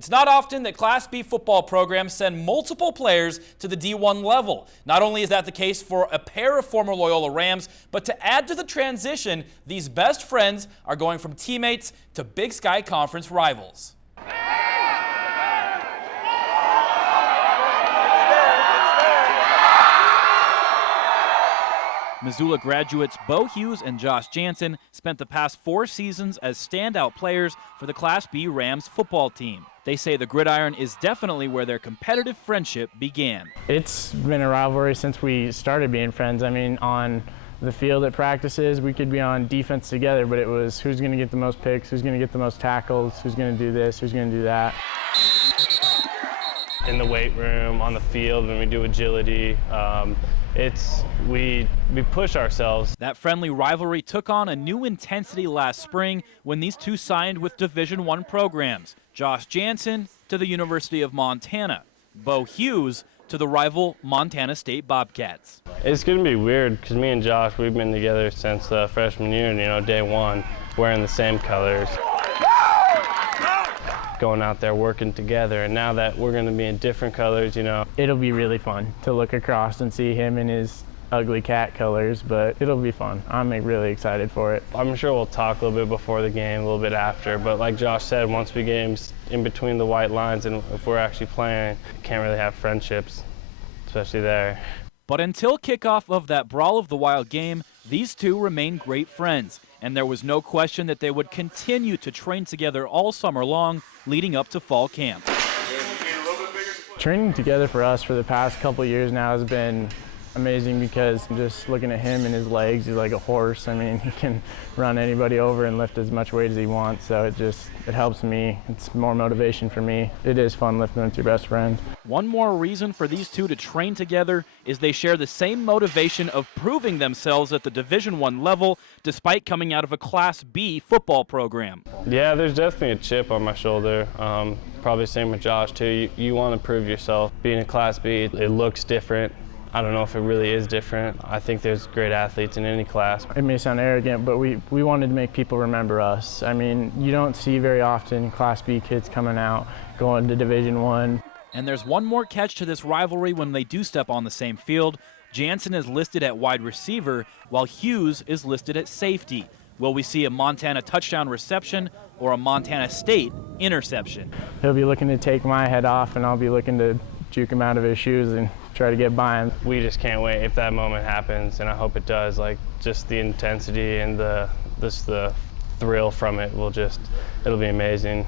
It's not often that Class B football programs send multiple players to the D1 level. Not only is that the case for a pair of former Loyola Rams, but to add to the transition, these best friends are going from teammates to Big Sky Conference rivals. Missoula graduates Bo Hughes and Josh Janssen spent the past 4 seasons as standout players for the Class B Rams football team. They say the gridiron is definitely where their competitive friendship began. It's been a rivalry since we started being friends. I mean, on the field at practices, we could be on defense together, but it was who's going to get the most picks, who's going to get the most tackles, who's going to do this, who's going to do that. In the weight room, on the field, when we do agility, we push ourselves. That friendly rivalry took on a new intensity last spring when these two signed with Division I programs. Josh Janssen to the University of Montana, Bo Hughes to the rival Montana State Bobcats. It's going to be weird because me and Josh, we've been together since freshman year, and day one, wearing the same colors, going out there working together, and now that we're going to be in different colors, It'll be really fun to look across and see him in his ugly cat colors, but it'll be fun. I'm really excited for it. I'm sure we'll talk a little bit before the game, a little bit after, but like Josh said, once we get in between the white lines and if we're actually playing, can't really have friendships, especially there. But until kickoff of that Brawl of the Wild game, these two remain great friends, and there was no question that they would continue to train together all summer long leading up to fall camp. Training together for us for the past couple years now has been amazing because just looking at him and his legs, he's like a horse. I mean, he can run anybody over and lift as much weight as he wants, so it helps me. It's more motivation for me. It is fun lifting with your best friend. One more reason for these two to train together is they share the same motivation of proving themselves at the Division I level despite coming out of a Class B football program. Yeah, there's definitely a chip on my shoulder. Probably same with Josh too. You want to prove yourself. Being a Class B, it looks different. I don't know if it really is different. I think there's great athletes in any class. It may sound arrogant, but we wanted to make people remember us. I mean, you don't see very often Class B kids coming out, going to Division I. And there's one more catch to this rivalry when they do step on the same field. Janssen is listed at wide receiver, while Hughes is listed at safety. Will we see a Montana touchdown reception or a Montana State interception? He'll be looking to take my head off, and I'll be looking to juke him out of his shoes and try to get by him. We just can't wait if that moment happens, and I hope it does. Like, just the intensity and the thrill from it it'll be amazing.